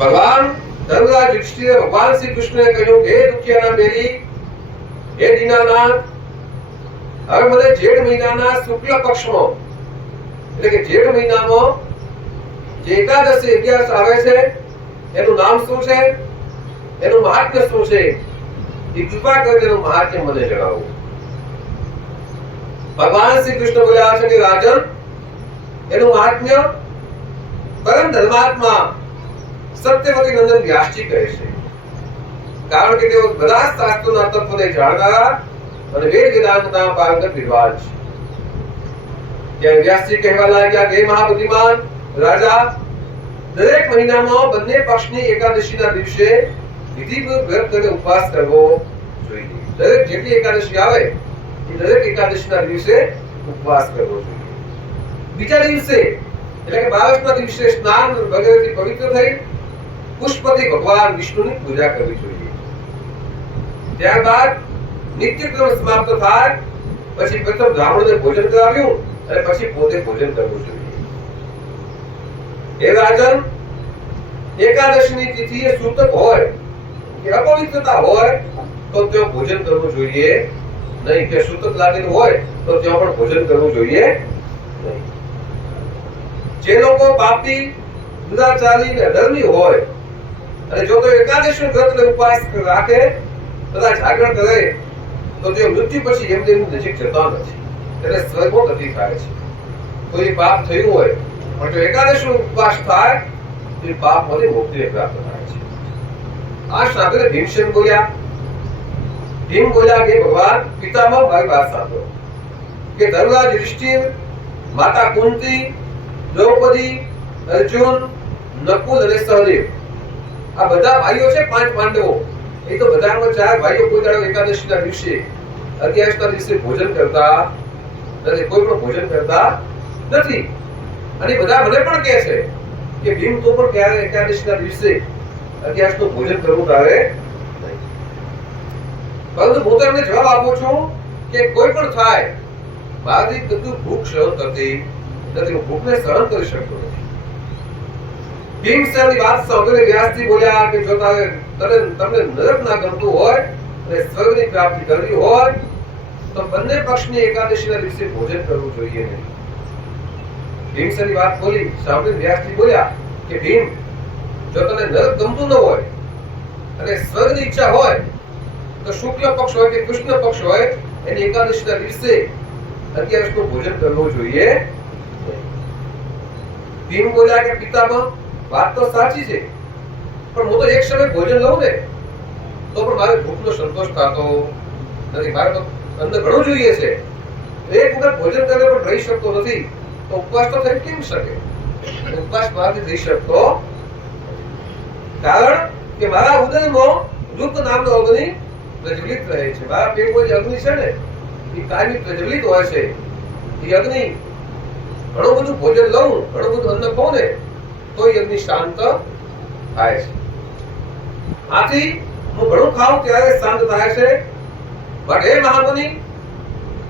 ભગવાન ધર્મરાજ યુધિષ્ઠિરે ભગવાન શ્રી કૃષ્ણને કહ્યું, હે દુખિયાના બેરી, હે દીનાનાથ હવે મને જેઠ મહિનાના શુક્લ પક્ષમાં, એટલે કે જેઠ મહિનામાં જે એકાદશી અગિયારસ આવે છે, એનું નામ શું છે? એનું મહાત્મ્ય શું છે? એ કૃપા કરીને એનું મહાત્મ્ય મને જણાવો. ભગવાન શ્રી કૃષ્ણ બોલ્યા છે કે, રાજન એનું મહાત્મ્ય પરમ ધર્માત્મા સત્યવતી નંદન વ્યાસજી કહે છે. કારણ કે તેઓ બધા શાસ્ત્રોના તત્વને જાણનારા અને વેદ વેદાંતના પારંગત વિદ્વાન છે. ત્યારે વ્યાસજી કહેવા લાગ્યા, હે મહાબુદ્ધિમાન, રાજા, દરેક મહિનામાં બંને પક્ષની એકાદશીના દિવસે વિધિપૂર્વક વ્રત કરીને ઉપવાસ કરવો જોઈએ. દરેક જેટલી એકાદશી આવે, એ દરેક એકાદશીના દિવસે ઉપવાસ કરવો જોઈએ. બીજા દિવસે એટલે કે બાવીસના દિવસે સ્નાન વગેરેથી પવિત્ર થઈ પુષ્પથી ભગવાન વિષ્ણુની પૂજા કરવી જોઈએ ત્યારબાદ નિત્યક્રમ સમાપ્ત થાય પછી પ્રથમ બ્રાહ્મણને ભોજન કરાવ્યું અને પછી પોતે ભોજન કરવું જોઈએ હે રાજન એકાદશીની તિથિએ સૂતક હોય કે અપવિત્રતા હોય તો ત્યાં ભોજન કરવું જોઈએ નહીં કે સૂતક લાગેલું હોય તો ત્યાં પણ ભોજન કરવું જોઈએ નહીં જે લોકો પાપી દુરાચારી ને અધર્મી હોય, અને જો તો એકાદશ વ્રત ઉપવાસ રાખે તથા જાગરણ કરે, તો તે મૃત્યુ પછી એમ તેમ નજીક જતા નથી. તેને સ્વર્ગો ગતિ થાય છે. કોઈ પાપ થયું હોય, પણ જો એકાદશ ઉપવાસ થાય તો એ મને મુક્તિ પ્રાપ્ત થાય છે. આ સાંભળીને ભીમસેન બોલ્યા. ભીમ બોલ્યા કે, ભગવાન, પિતામાં મારી વાત સાંભળો. કે ધર્મરાજ યુધિષ્ઠિર, માતા કુંતી દ્રૌપદી, અર્જુન, નકુલ અને સહદેવ. આ બધા ભાઈઓ છે પાંચ પાંડવો. એ તો બધામાં ચાર ભાઈઓ કોઈ દાડો એકાદશીના દિવસે, અગિયારસના દિવસે ભોજન કરતા નથી કોઈ પણ ભોજન કરતા નથી. અને બધા મને પણ કહે છે કે ભીમ તો પણ ક્યારે એકાદશીના દિવસે અગિયારસનું ભોજન કરવું તારે પરંતુ હું તમને જવાબ આપું છું કે કોઈ પણ થાય મારાથી બધું ભૂખ સહન કરતી ના ભીમ જો તને નરક ગમતું ન હોય અને સ્વર્ગની ઈચ્છા હોય, તો શુક્લ પક્ષ હોય કે કૃષ્ણ પક્ષ હોય, એની એકાદશીના દિવસે અત્યારે ભોજન કરવું જોઈએ. ભીમ બોલ્યા કે પિતામાં વાત તો સાચી છે, પણ હું તો એક સમય ભોજન લઉં ને, તો પણ મારે ભૂખનો સંતોષ થતો નથી. મારે તો અંદર ઘણું જોઈએ છે. એક વખત ભોજન કરે પણ રહી શકતો નથી, તો ઉપવાસ તો થઈ કેમ શકે? ઉપવાસ મારાથી થઈ શકતો કારણ કે મારા ઉદયમાં દુઃખ નામનો અગ્નિ પ્રજ્વલિત રહે છે. મારા પેટમાં જે અગ્નિ છે ને, એ કાયમી પ્રજ્વલિત હોય છે. એ અગ્નિ ઘણું બધું ભોજન લઉં, ઘણું બધું અન્ન ખાઉં ને તો એ શાંત થાય છે. આથી હું ઘણું ખાઉં ત્યારે શાંત થાય છે. પણ એ મહામુનિ,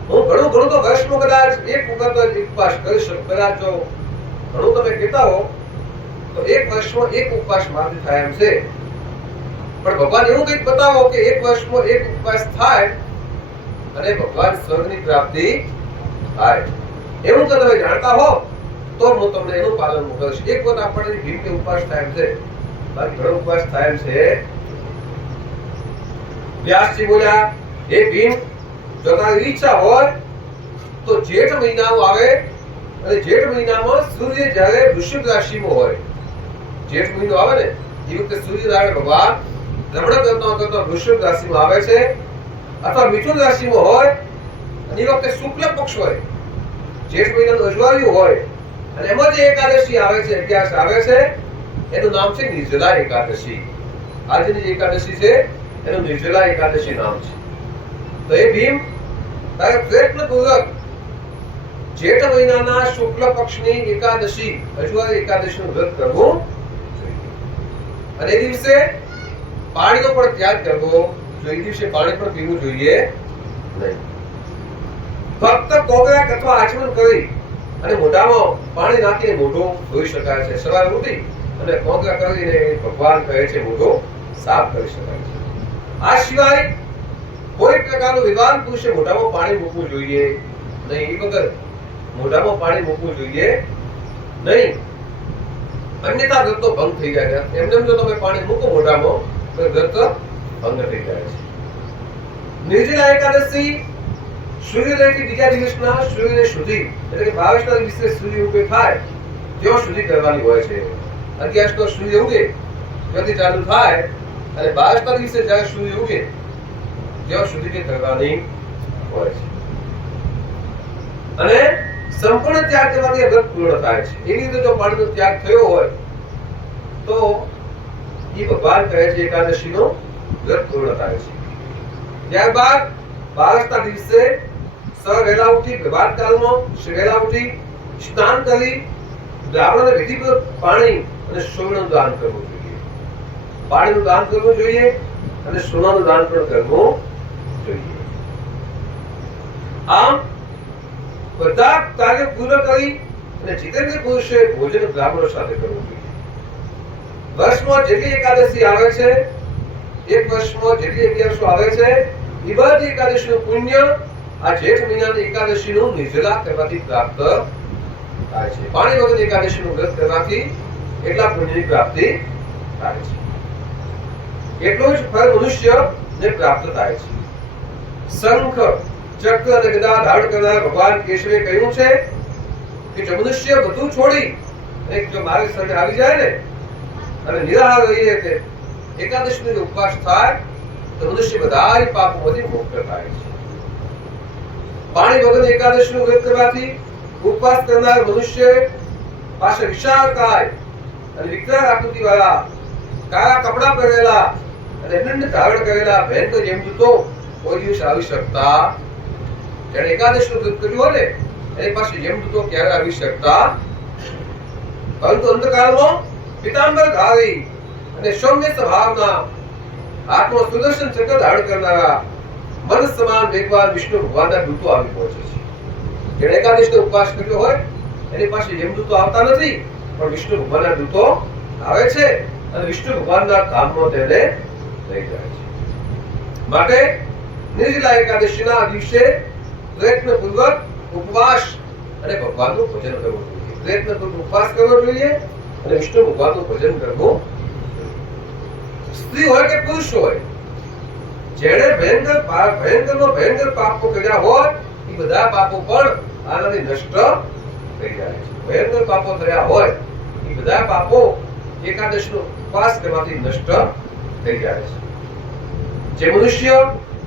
હું ઘણું ઘણું તો વર્ષમાં કદાચ એક વખત ઉપવાસ કરી શકું, કદાચ ઘણું તમે કહેતા હો, તો એક વર્ષમાં એક ઉપવાસ મારાથી થાય એમ છે. પણ ભગવાન એવું કંઈક બતાવો કે એક વર્ષમાં એક ઉપવાસ થાય અને ભગવાન સ્વર્ગની પ્રાપ્તિ થાય. એવું જો તમે જાણતા હો, તો હું તમને એનું પાલન હું કરીશ એક વખત આપણને કે ઉપવાસ થાય છે. બાકી ઘણો ઉપવાસ થાય છે. વ્યાસજી બોલ્યા, હે ભીમ, જો તારી ઈચ્છા હોય, તો જેઠ મહિનામાં આવે અને જેઠ મહિનામાં સૂર્ય જ્યારે વૃષભ રાશિમાં હોય. જેઠ મહિનો આવે ને, એ વખતે સૂર્યનારાયણ ભગવાન રમણ કરતા કરતા વૃષભ રાશિમાં આવે છે. અથવા મિથુન રાશિમાં હોય અને એ વખતે શુક્લ પક્ષ હોય. જેઠ મહિનાનું અજવાળ્યું હોય, અને એમાં જે એકાદશી આવે છે, અગિયારસ આવે છે, એનું નામ છે નિર્જલા એકાદશી. આજની જે એકાદશી છે, એનું નિર્જલા એકાદશી નામ છે. તો એ ભીમ તારે પ્રયત્નપૂર્વક જેઠ મહિનાના શુક્લ પક્ષની એકાદશી, અજવાળી એકાદશીનું વ્રત કરવું અને એ દિવસે પાણીનો પણ ત્યાગ કરવો એ દિવસે પાણી પણ પીવું જોઈએ નહીં. ફક્ત કોગળા અથવા આચમન કરી અને મોઢામાં પાણી નાખીને મોઢું ધોઈ શકાય છે. સવાર ઉઠી અને કોગળા કરીને ભગવાન કહે છે, મોઢો સાફ કરી શકાય છે. આ સિવાય કોઈ પ્રકારનું વિવાન પુરુષે મોઢામાં પાણી મૂકવું જોઈએ નહીં. એ વગર મોઢામાં પાણી મૂકવું જોઈએ નહીં. અન્યથા વ્રત તો ભંગ થઈ જાય છે. એમ જો તમે પાણી મૂકો મોઢામાં, તો વ્રત ભંગ થઈ જાય છે. નિર્જળા એકાદશી સૂર્યોદયથી બીજા દિવસના સૂર્યોદય સુધી એટલે કે બાવીસના દિવસે સૂર્ય ઉગે થાય તેઓ સુધી કરવાની હોય છે. અગિયારસનો સૂર્ય ઉગે, ત્યાંથી ચાલુ થાય, અને બાવીસના દિવસે જ્યારે સૂર્ય ઉગે, ત્યાં સુધી તે કરવાની હોય છે. અને સંપૂર્ણ ત્યાગ કરવાની અગર પૂર્ણ થાય છે. એની અંદર જો પાણીનો ત્યાગ થયો હોય, તો એ ભગવાન કહે છે એકાદશીનો વ્રત પૂર્ણ થાય છે. ત્યારબાદ બારસના દિવસે સવેલા ઉઠી પ્રભાત કાળમાં સવેલા ઉઠી સ્નાન કરી બ્રાહ્મણને વિધિપૂર્વક પાણી અને સોનાનું દાન કરવું જોઈએ. પાણીનું દાન કરવું જોઈએ અને સોનાનું દાન પણ કરવું જોઈએ. આમ, બધા કાર્ય પૂર્ણ કરી અને જીતેન્દ્ર પુરુષે ભોજન બ્રાહ્મણો સાથે કરવું જોઈએ. વર્ષમાં જેટલી એકાદશી આવે છે, એક વર્ષમાં જેટલી અગિયારસો આવે છે એ બધી એકાદશીનું પુણ્ય આ જેઠ મહિનાની એકાદશીનું નિર્જલા કરવાથી પ્રાપ્ત થાય છે. પાણી વગરની એકાદશીનું વ્રત કરવાથી એટલા પુણ્યની પ્રાપ્તિ થાય છે. એટલું જ ફળ મનુષ્યને પ્રાપ્ત થાય છે. શંખ, ચક્ર અને ગદા ધારણ કરનાર ભગવાન કેશવે કહ્યું છે કે જો મનુષ્ય બધું છોડી અને જો મારી સાથે આવી જાય ને, અને નિરાહાર રહીએ કે એકાદશીનો જો ઉપવાસ થાય, તો મનુષ્ય બધા પાપોમાંથી મુક્ત થાય છે. પાણી વગરની એકાદશીનું વ્રત કરવાથી ઉપવાસ કરનાર મનુષ્ય પાસે વિશાળ કાય અને વિકરાળ આકૃતિ વાળા કાળા કપડા પહેરેલા અને દંડ ધારણ કરેલા ભયંકર યમદૂતો કોઈ દિવસ આવી શકતા જેણે એકાદશીનું વ્રત કર્યું હોય ને એની પાસે યમદૂતો ક્યારે આવી શકતા? પરંતુ અંધકારમાં પિતાંબર ધારી અને સૌમ્ય સ્વભાવના આત્મ સુદર્શન ચક્ર ધારણ કરનારા મન સમાન વેગવાન વિષ્ણુ ભગવાનના દૂતો આવી પહોંચે છે. જેણે એકાદશીનો ઉપવાસ કર્યો હોય, એની પાસે યમદૂતો આવતા નથી, પણ વિષ્ણુ ભગવાનના દૂતો આવે છે અને વિષ્ણુ ભગવાનના ધામમાં તેને લઈ જાય છે. માટે નિર્જલા એકાદશીના દિવસે પ્રયત્નપૂર્વક ઉપવાસ અને ભગવાનનું ભજન કરવું જોઈએ. પ્રયત્નપૂર્વક ઉપવાસ કરવો જોઈએ અને વિષ્ણુ ભગવાનનું ભજન કરવું સ્ત્રી હોય કે પુરુષ હોય જેણે ભયંકર પાપ ભયંકરનો ભયંકર પાપો કર્યા હોય એ બધા પાપો પણ આનાથી નષ્ટ થઈ જાય છે. ભયંકર પાપો થયા હોય, એ બધા પાપો એકાદશીનો ઉપવાસ કરવાથી નષ્ટ થઈ જાય છે. જે મનુષ્ય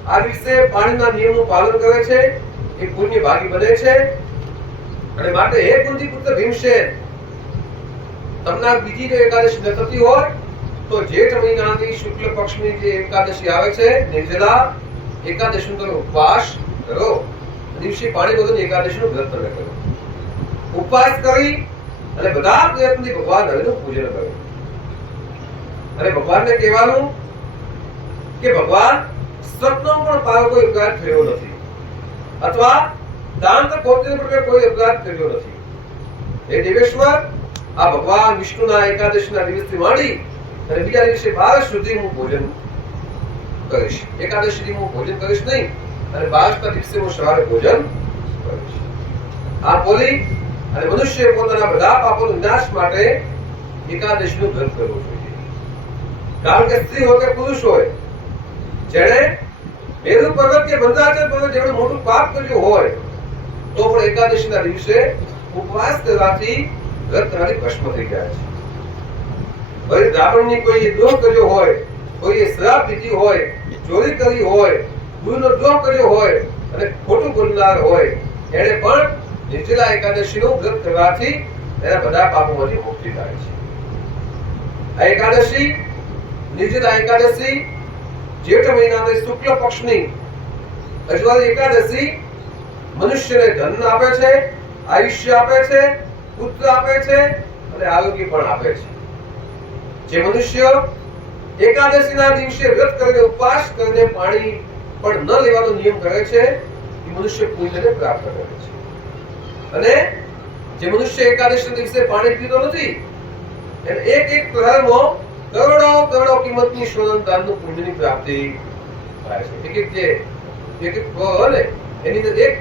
આ દિવસે પાણીના નિયમનું પાલન કરે છે, એ પુણ્ય ભાગી બને છે, અને માટે હે કુંતી પુત્ર ભીમસેન તમને બીજી જો એકાદશી ન થતી હોય તો જેઠ મહિનાની શુક્લ પક્ષની જે એકાદશી આવે છે, નિર્જલા, એકાદશીનો તમે ઉપવાસ કરો. દિવસે પાણી વગરની એકાદશીનું વ્રત કરો. ઉપવાસ કરી અને બધા પ્રયત્નથી ભગવાન હરિનું પૂજન કરો. અને ભગવાનને કહેવાનું કે ભગવાન સતનો પણ પારો કોઈ ઉપકાર થયો નથી. અથવા દાંત પોતે પણ કોઈ અપઘાત કર્યો નથી. હે દેવેશ્વર, આ ભગવાન વિષ્ણુના એકાદશીના દિવસથી માંડી અને બાર સુધી હું ભોજન કરીશ. એકાદશી હું ભોજન કરીશ નહીં, અને બારસના દિવસે હું સવારે ભોજન કરીશ. આ બોલી અને મનુષ્ય પોતાના બધા પાપોનો નાશ માટે એકાદશીનું ધન કરવું જોઈએ. કારણ કે સ્ત્રી હોય કે પુરુષ હોય, જેણે મેરુ પર્વત કે બંધાચર પર્વત જેવડું મોટું પાપ કર્યું હોય, તો પણ એકાદશીના દિવસે ઉપવાસ કરવાથી વ્રત કરવાથી ભસ્મ થઈ ગયા છે. ભલે બ્રાહ્મણની કોઈએ દ્રોહ કર્યો હોય, કોઈએ શ્રાપ દીધી હોય, ચોરી કરી હોય ગુરુનો દ્રોહ કર્યો હોય અને ખોટું બોલનાર હોય એને પણ નિર્જલા એકાદશીનું વ્રત કરવાથી એના બધા પાપોમાંથી મુક્તિ થાય છે. આ એકાદશી નિર્જલા એકાદશી, જેઠ મહિનાની શુક્લ પક્ષની અજવાળી એકાદશી મનુષ્યને ધન આપે છે, આયુષ્ય આપે છે, પુત્ર આપે છે અને આરોગ્ય પણ આપે છે. જે મનુષ્ય એકાદશીના દિવસે વ્રત કરીને ઉપવાસ કરીને પાણી પણ ન લેવાનો નિયમ કરે છે, એ મનુષ્ય પુણ્યને પ્રાપ્ત કરે છે. અને જે મનુષ્ય એકાદશી દિવસે પાણી પીતો નથી, એને એક એક પ્રહારમાં કરોડો કરોડો કિંમતની સોનન દાનનું પુણ્યની પ્રાપ્તિ થાય છે. એક એક જે, એક એક ને, એની અંદર એક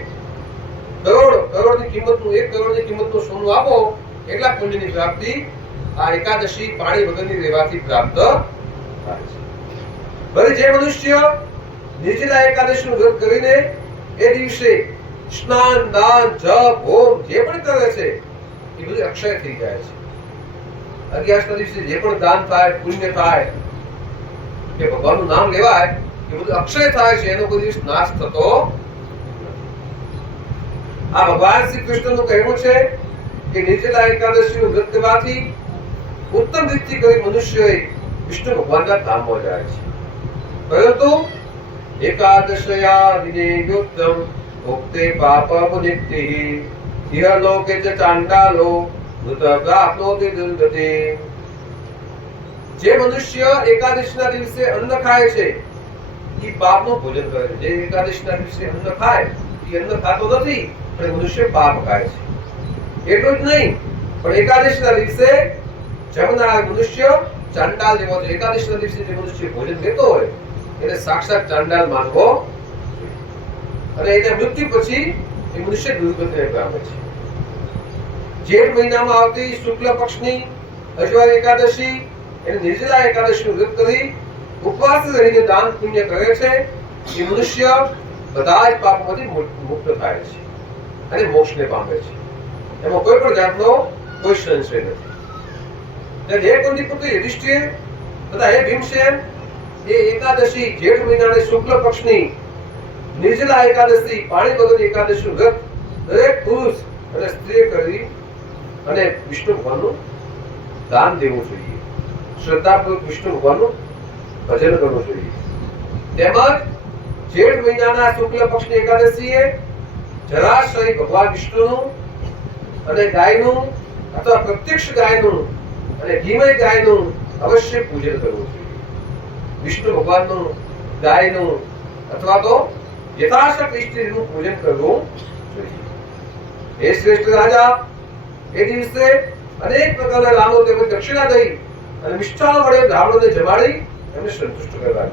કરોડ, કરોડની કિંમતનું, એક કરોડની કિંમતનું સોનું આપો, એટલા પુણ્યની પ્રાપ્તિ આ એકાદશી પાણી વગરની રહેવાથી પ્રાપ્ત થાય છે. ભલે જે મનુષ્ય નિર્જલા એકાદશીનું વ્રત કરીને એ દિવસે સ્નાન, દાન, જપ, હોમ જે પણ કરે છે, એ બધું અક્ષય થઈ જાય છે. અગિયારસના દિવસે જે પણ દાન થાય, પુણ્ય થાય, કે ભગવાનનું નામ લેવાય, એ બધું અક્ષય થાય છે, એનો કોઈ દિવસ નાશ થતો આ ભગવાન શ્રી કૃષ્ણનું કહેવું છે કે નિર્જલા એકાદશીનું વ્રત કરવાથી ઉત્તમ રીતથી કોઈ મનુષ્ય વિષ્ણુ ભગવાનના ધામમાં જાય છે. પરંતુ એકાદશયા વિનેયોત્તમ ભોક્તે પાપમુનિત્તિઃ ઇહ લોકે ચ ચાંડાલો મૃતપ્રાપ્નોતિ દુર્ગતિ. જે મનુષ્ય એકાદશના દિવસે અન્ન ખાય છે એ પાપનું ભોજન કરે છે. જે એકાદશના દિવસે અન્ન ખાય એ અન્ન ખાતો નથી, પણ મનુષ્ય પાપ ખાય છે. એટલું જ નહીં, પણ એકાદશના દિવસે જમનાર મનુષ્ય ચાંડાલ જેવો એકાદશ ના દિવસે જે મનુષ્ય ભોજન લેતો હોય, એને સાક્ષાત ચાંડાલ માનવો અને એને મૃત્યુ પછી એ મનુષ્ય દુર્ગતિને પામે છે. જેઠ મહિનામાં આવતી શુક્લ પક્ષની અજવાર એકાદશી, એને નિર્જલા એકાદશીનું વ્રત કરી ઉપવાસ રહીને દાન પુણ્ય કરે છે, એ મનુષ્ય બધા જ પાપમાંથી મુક્ત થાય છે અને મોક્ષને પામે છે. એમાં કોઈ પણ જાતનો કોઈ સંશય નથી. એટલે કુંતી પુત્ર યુધિષ્ઠિર, તથા હે ભીમસેન, એ એકાદશી જેઠ મહિનાની શુક્લ પક્ષની નિર્જલા એકાદશી, પાણી વગરની એકાદશીનું વ્રત દરેક પુરુષ અને સ્ત્રીએ કરી અને વિષ્ણુ ભગવાનનું દાન દેવું જોઈએ. શ્રદ્ધાપૂર્વક વિષ્ણુ ભગવાનનું ભજન કરવું જોઈએ. તેમજ જેઠ મહિનાના શુક્લ પક્ષની એકાદશીએ જરાશય ભગવાન વિષ્ણુનું અને ગાયનું અથવા પ્રત્યક્ષ ગાયનું અને ઘીમય ગાયનું અવશ્ય પૂજન કરવું જોઈએ. વિષ્ણુ ભગવાનનું ગાયનું અથવા તો યથાશક્તિ ઇષ્ટનું પૂજન કરવું જોઈએ. એ શ્રેષ્ઠ રાજા, એ દિવસે અનેક પ્રકારના લાભો તેમજ દક્ષિણા દઈ અને મિષ્ટાન વડે બ્રાહ્મણોને જમાડી એમને સંતુષ્ટ કરવા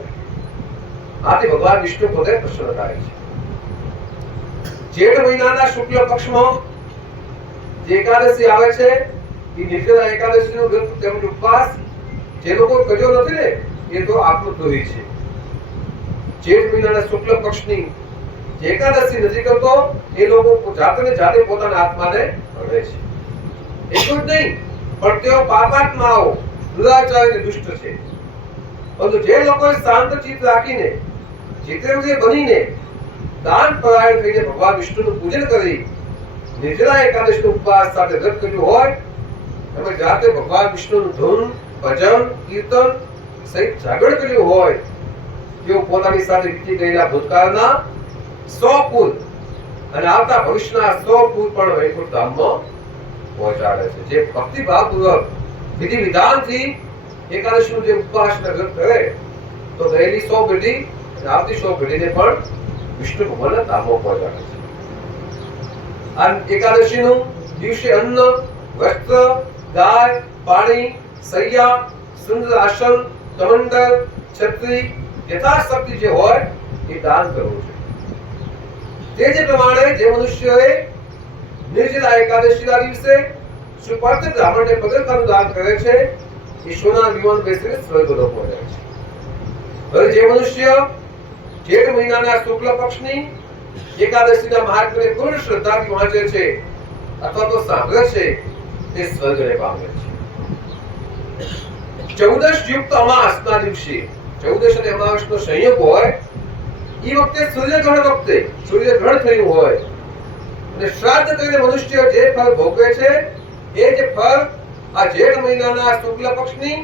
આથી ભગવાન વિષ્ણુ પોતે પ્રસન્ન થાય છે. જેઠ મહિનાના શુક્લ પક્ષમાં જે એકાદશી આવે છે એ એકાદશીનો વ્રત તેમજ ઉપવાસ જે લોકો કર્યો નથી ને, એ તો આત્મદ્રોહી છે. જેઠ મહિનાના શુક્લ પક્ષની એકાદશી નથી કરતો, એ લોકો જાતે જાતે પોતાના આત્માને અડે છે. એટલું જ નહીં, પણ તેઓ પાપાત્માઓ, દુરાચાર દુષ્ટ છે. પરંતુ જે લોકોએ શાંત ચિત્ત રાખીને જીતેન્દ્રિય બનીને દાન પરાયણ થઈને ભગવાન વિષ્ણુનું પૂજન કરી નિર્જલા એકાદશીનો ઉપવાસ સાથે વ્રત કર્યું હોય તમે જાતે ભગવાન વિષ્ણુનું ધૂન ભજન, કીર્તન સહિત જાગરણ કર્યું હોય, તેઓ પોતાની સાથે વીતી ગયેલા ભૂતકાળના સો કુલ અને આવતા ભવિષ્યના સો કુલ પણ વૈકુંઠ ધામમાં પહોંચાડે છે. જે ભક્તિભાવપૂર્વક વિધિ વિધાનથી એકાદશીનું જે વ્રત કરે, તો ગયેલી સો પેઢી અને આવતી સો પેઢીને પણ વિષ્ણુ ભગવાનના ધામો પહોંચાડે છે. આ એકાદશીનું દિવસે અન્ન, વસ્ત્ર ગાય, પાણી સૈયા સુંદર આસન કમંડલ છત્રી, યથાશક્તિ જે હોય એ દાન કરવું છે. તે જ પ્રમાણે જે મનુષ્યએ નિર્જલા એકાદશીના દિવસે સુપાર્થ બ્રાહ્મણને પગરખાનું દાન કરે છે, એ સોના બેસીને સ્વર્ગલોક પહોંચે છે. હવે જે મનુષ્ય જેઠ મહિનાના શુક્લ પક્ષની એકાદશીના મહાત્મ્યને પૂર્ણ શ્રદ્ધાથી વાંચે છે, અથવા તો સાંભળે છે તે સ્વર્ગને પામે છે. ચૌદશ યુક્ત અમાસના દિવસે. ચૌદશ અને અમાસનો સંયોગ હોય એ વખતે સૂર્યગ્રહણ વખતે સૂર્યગ્રહણ થયું હોય. અને શ્રાદ્ધ કરીને મનુષ્ય જે ફળ ભોગવે છે, એ જ ફળ આ જેઠ મહિનાના શુક્લ પક્ષની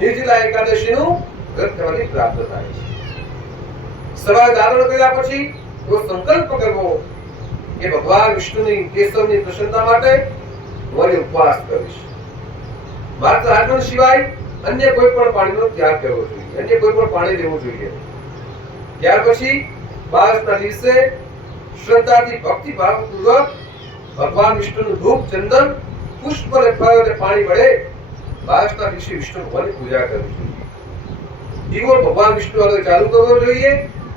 નિર્જલા એકાદશીનું વ્રત કરવાથી પ્રાપ્ત થાય છે. સવારે ધારણ કર્યા પછી એવો સંકલ્પ કરવો કે ભગવાન વિષ્ણુની કેશવની પ્રસન્નતા માટે વળી ઉપવાસ કરીશ. માત્ર આગમન સિવાય અન્ય કોઈ પણ પાણીનો ત્યાગ કરવો જોઈએ. અન્ય કોઈ પણ પાણી લેવું જોઈએ. ત્યાર પછી બારસના દિવસે શ્રદ્ધાથી ભક્તિ ભાવપૂર્વક ભગવાન વિષ્ણુનું ધૂપ, ચંદન, પુષ્પ અને અને પાણી વડે બાસના દિવસે વિષ્ણુ ભગવાનની પૂજા કરવી જોઈએ. દીવો ભગવાન વિષ્ણુ આગળ ચાલુ કરવો જોઈએ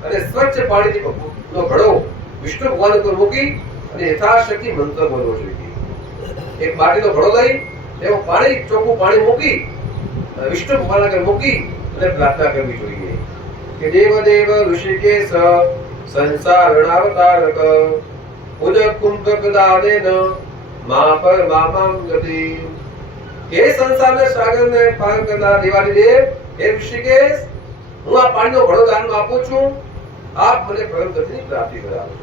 અને સ્વચ્છ પાણીથી નો ઘડો વિષ્ણુ ભગવાન ઉપર મૂકી અને યથાશક્તિ મંત્ર બોલવો જોઈએ. એક માટીનો ઘડો લઈ, તેમાં પાણી, ચોખ્ખું પાણી મૂકી વિષ્ણુ ભગવાન આગળ મૂકી અને પ્રાર્થના કરવી જોઈએ. કે દેવ દેવ ઋષિકેશ સંસારણાવતારક ઉદ કુંભક પ્રદાનેન મા પર મામામ ગતિ. હે સંસારના સાગરને પાર કરનાર દેવાની દેવ, હે ઋષિકેશ, હું આ પાણીનો ઘડો દાનમાં આપું છું. આપ મને પરમ ગતિની પ્રાપ્તિ કરાવો.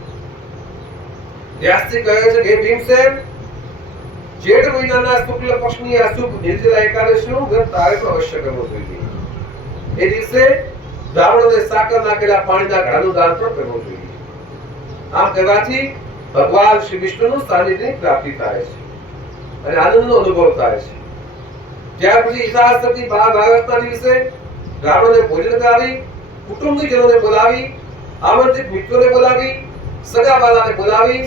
વ્યાસજી કહે છે, હે ભીમસેન જેઠ મહિનાના શુક્લ પક્ષની આ શુભ નિર્જલા એકાદશીનું વ્રત તારીખ અવશ્ય કરવો જોઈએ. એ દિવસે બ્રાહ્મણોને સાકર નાખેલા પાણીના ઘડાનું દાન પણ કરવું જોઈએ. આમ કરવાથી ભગવાન શ્રી વિષ્ણુનું સાનિધ્યની પ્રાપ્તિ થાય છે અને આનંદનો અનુભવ થાય છે. ત્યાર પછી ઈશાસતી બાર દિવસે બ્રાહ્મણોને ભોજન કરાવી, કુટુંબીજનોને બોલાવી, આમંત્રિત મિત્રોને બોલાવી, સગાવાલાને બોલાવી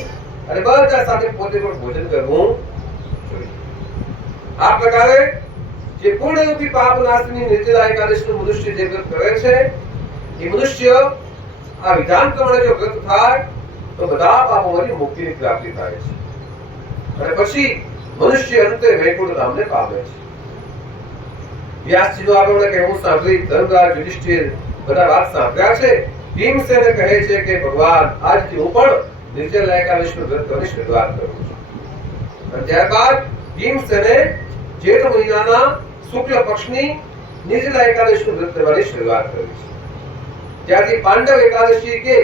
અને બધા સાથે પોતે પણ ભોજન કરવું આ પ્રકારે જે પૂર્ણરૂપી પાપ નાશની નિર્જલા એકાદશીનું મનુષ્ય જે વ્રત કરે છે, એ મનુષ્ય આ વિધાન પ્રમાણે જો વ્રત થાય, તો બધા પાપોમાંથી મુક્તિની પ્રાપ્તિ થાય છે. અને પછી મનુષ્ય અંતે વૈકુંઠ ધામને પામે છે. વ્યાસજીનું આપણને કહેવું સાંભળી ધર્મરાજ યુધિષ્ઠિર બધા વાત સાંભળ્યા છે. ભીમસેને કહે છે કે, ભગવાન, આજથી હું પણ નિર્જલા એકાદશીનું વ્રત કરવાની શરૂઆત કરું છું. અને ત્યારબાદ ભીમસેને જેઠ મહિનાના શુક્લ પક્ષની નિર્જલા એકાદશી વ્રત કરવાની શરૂઆત કરી છે. ત્યારથી પાંડવ એકાદશી કે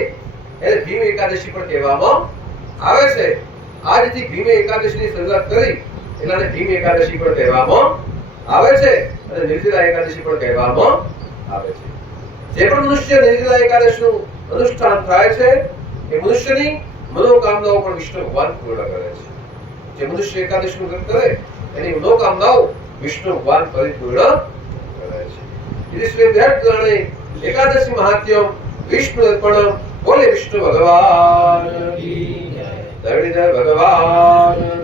એટલે ભીમ એકાદશી પણ કહેવામાં આવે છે. આજથી ભીમ એકાદશીની શરૂઆત કરી એટલે ભીમ એકાદશી પણ કહેવામાં આવે છે અને નિર્જલા એકાદશી પણ કહેવામાં આવે છે. જે પણ મનુષ્ય નિર્જલા એકાદશીનું અનુષ્ઠાન થાય છે, એ મનુષ્યની મનોકામનાઓ પણ વિષ્ણુ ભગવાન પૂર્ણ કરે છે. જે મનુષ્ય એકાદશીનું વ્રત કરે એની મનોકામનાઓ વિષ્ણુ ભગવાન પરિપૂર્ણ કરે છે. એકાદશી મહાત્યમ વિષ્ણુ અર્પણમ બોલે વિષ્ણુ ભગવાન ધરણીધર ભગવાન